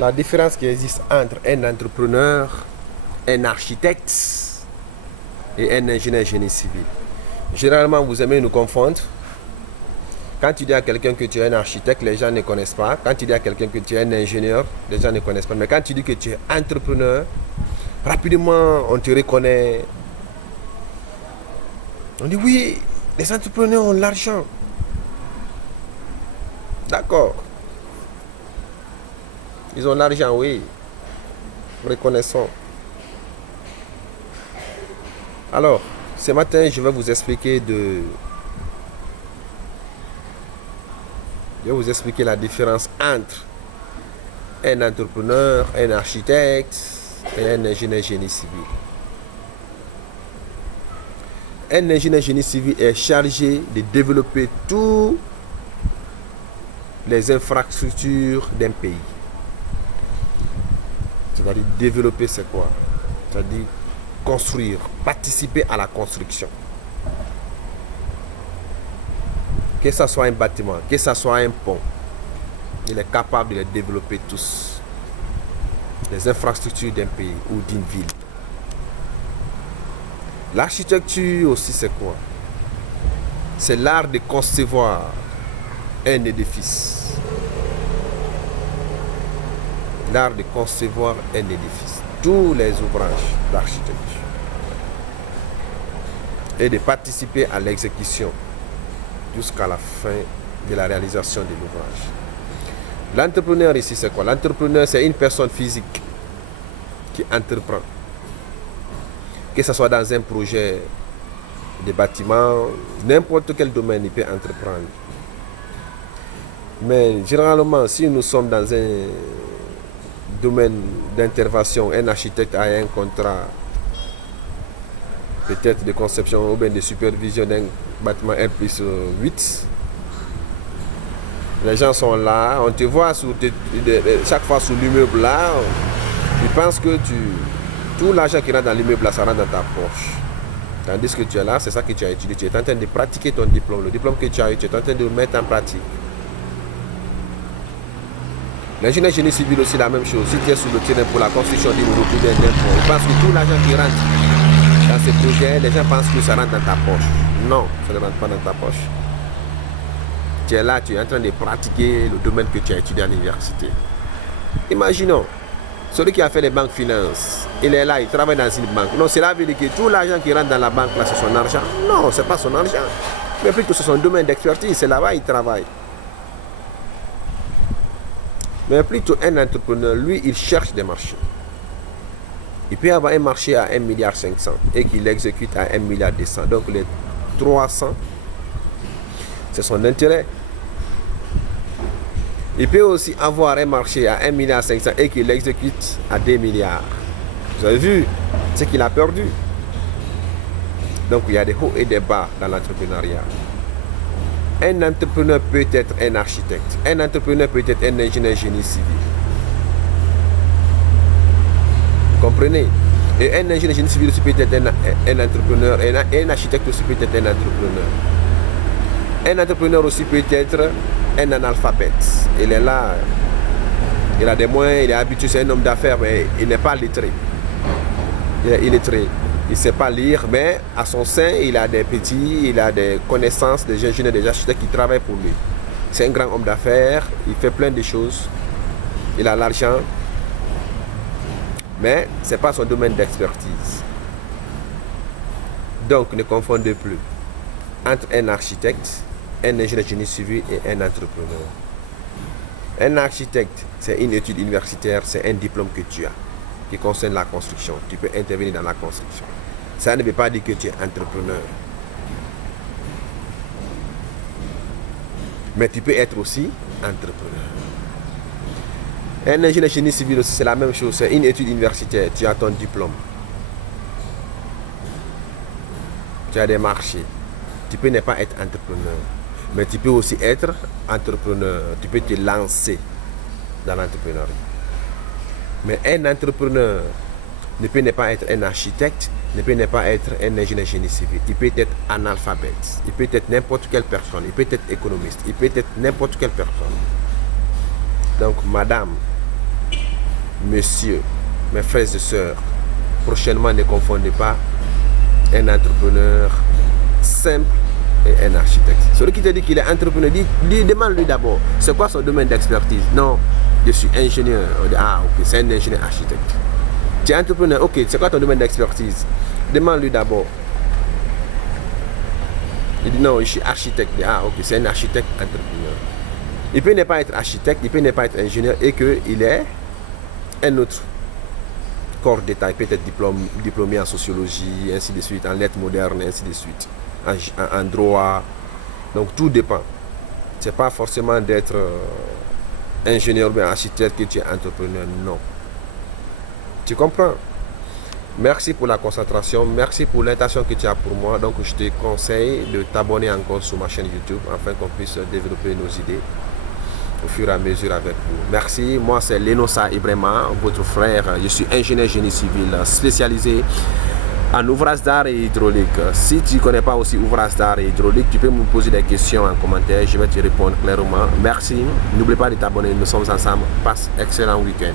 La différence qui existe entre un entrepreneur, un architecte et un ingénieur génie civil. Généralement, vous aimez nous confondre. Quand tu dis à quelqu'un que tu es un architecte, les gens ne connaissent pas. Quand tu dis à quelqu'un que tu es un ingénieur, les gens ne connaissent pas. Mais quand tu dis que tu es entrepreneur, rapidement, on te reconnaît. On dit oui, les entrepreneurs ont l'argent. D'accord. Ils ont l'argent, oui. Reconnaissons. Alors, ce matin, je vais vous expliquer la différence entre un entrepreneur, un architecte et un ingénieur génie civil. Un ingénieur génie civil est chargé de développer toutes les infrastructures d'un pays. C'est-à-dire développer, c'est quoi? C'est-à-dire construire, participer à la construction. Que ce soit un bâtiment, que ce soit un pont, il est capable de les développer tous. Les infrastructures d'un pays ou d'une ville. L'architecture aussi, c'est quoi? C'est l'art de concevoir un édifice. L'art de concevoir un édifice. Tous les ouvrages d'architecture. Et de participer à l'exécution jusqu'à la fin de la réalisation de l'ouvrage. L'entrepreneur ici, c'est quoi? L'entrepreneur, c'est une personne physique qui entreprend. Que ce soit dans un projet de bâtiment, n'importe quel domaine, il peut entreprendre. Mais généralement, si nous sommes dans un domaine d'intervention, un architecte a un contrat peut-être de conception ou bien de supervision d'un bâtiment R+8. Les gens sont là, on te voit chaque fois sous l'immeuble là, ils pensent que tout l'argent qui rentre dans l'immeuble là, ça rentre dans ta poche. Tandis que tu es là, c'est ça que tu as étudié, tu es en train de pratiquer ton diplôme. Le diplôme que tu as eu, tu es en train de le mettre en pratique. L'ingénieur génie civil aussi la même chose. Si tu es sur le terrain pour la construction d'une route ou d'un pont, ils pensent que tout l'argent qui rentre dans ces projets, les gens pensent que ça rentre dans ta poche. Non, ça ne rentre pas dans ta poche. Tu es là, tu es en train de pratiquer le domaine que tu as étudié à l'université. Imaginons, celui qui a fait les banques finances, il est là, il travaille dans une banque. Non, cela veut dire que tout l'argent qui rentre dans la banque, là, c'est son argent. Non, ce n'est pas son argent. Mais plutôt c'est son domaine d'expertise, c'est là-bas qu'il travaille. Mais plutôt un entrepreneur, lui, il cherche des marchés. Il peut avoir un marché à 1,5 milliard et qu'il l'exécute à 1,2 milliard. Donc les 300, c'est son intérêt. Il peut aussi avoir un marché à 1,5 milliard et qu'il l'exécute à 2 milliards. Vous avez vu ce qu'il a perdu. Donc il y a des hauts et des bas dans l'entrepreneuriat. Un entrepreneur peut être un architecte. Un entrepreneur peut être un ingénieur génie civil. Vous comprenez? Et un ingénieur génie civil aussi peut être un entrepreneur. Et un architecte aussi peut être un entrepreneur. Un entrepreneur aussi peut être un analphabète. Il est là, il a des moyens, il est habitué, c'est un homme d'affaires, mais il n'est pas lettré. Il est illettré. Il ne sait pas lire, mais à son sein, il a des petits, il a des connaissances, des ingénieurs, des architectes qui travaillent pour lui. C'est un grand homme d'affaires, il fait plein de choses, il a l'argent, mais ce n'est pas son domaine d'expertise. Donc, ne confondez plus entre un architecte, un ingénieur génie civil et un entrepreneur. Un architecte, c'est une étude universitaire, c'est un diplôme que tu as qui concerne la construction. Tu peux intervenir dans la construction. Ça ne veut pas dire que tu es entrepreneur. Mais tu peux être aussi entrepreneur. Un ingénieur génie civil aussi, c'est la même chose. C'est une étude universitaire. Tu as ton diplôme. Tu as des marchés. Tu peux ne pas être entrepreneur. Mais tu peux aussi être entrepreneur. Tu peux te lancer dans l'entrepreneuriat. Mais un entrepreneur ne peut ne pas être un architecte, ne peut ne pas être un ingénieur génie civil. Il peut être analphabète, il peut être n'importe quelle personne, il peut être économiste, il peut être n'importe quelle personne. Donc, madame, messieurs, mes frères et sœurs, prochainement ne confondez pas un entrepreneur simple et un architecte. Celui qui te dit qu'il est entrepreneur, demande-lui d'abord, c'est quoi son domaine d'expertise? Non, je suis ingénieur. Ah, ok, c'est un ingénieur architecte. Tu es entrepreneur, ok, c'est quoi ton domaine d'expertise? Demande-lui d'abord. Il dit non, je suis architecte. Ah, ok, c'est un architecte entrepreneur. Il peut ne pas être architecte, il peut ne pas être ingénieur et qu'il est un autre corps d'état, peut-être diplômé en sociologie, ainsi de suite, en lettres modernes, ainsi de suite, en droit. Donc tout dépend. C'est pas forcément d'être ingénieur ou architecte que tu es entrepreneur, non. Tu comprends? Merci pour la concentration, merci pour l'intention que tu as pour moi. Donc je te conseille de t'abonner encore sur ma chaîne YouTube afin qu'on puisse développer nos idées au fur et à mesure avec vous. Merci, moi c'est Lenosa Ibrahima, votre frère. Je suis ingénieur génie civil spécialisé en ouvrage d'art et hydraulique. Si tu ne connais pas aussi ouvrage d'art et hydraulique, tu peux me poser des questions en commentaire, je vais te répondre clairement. Merci, n'oublie pas de t'abonner, nous sommes ensemble. Passe excellent week-end.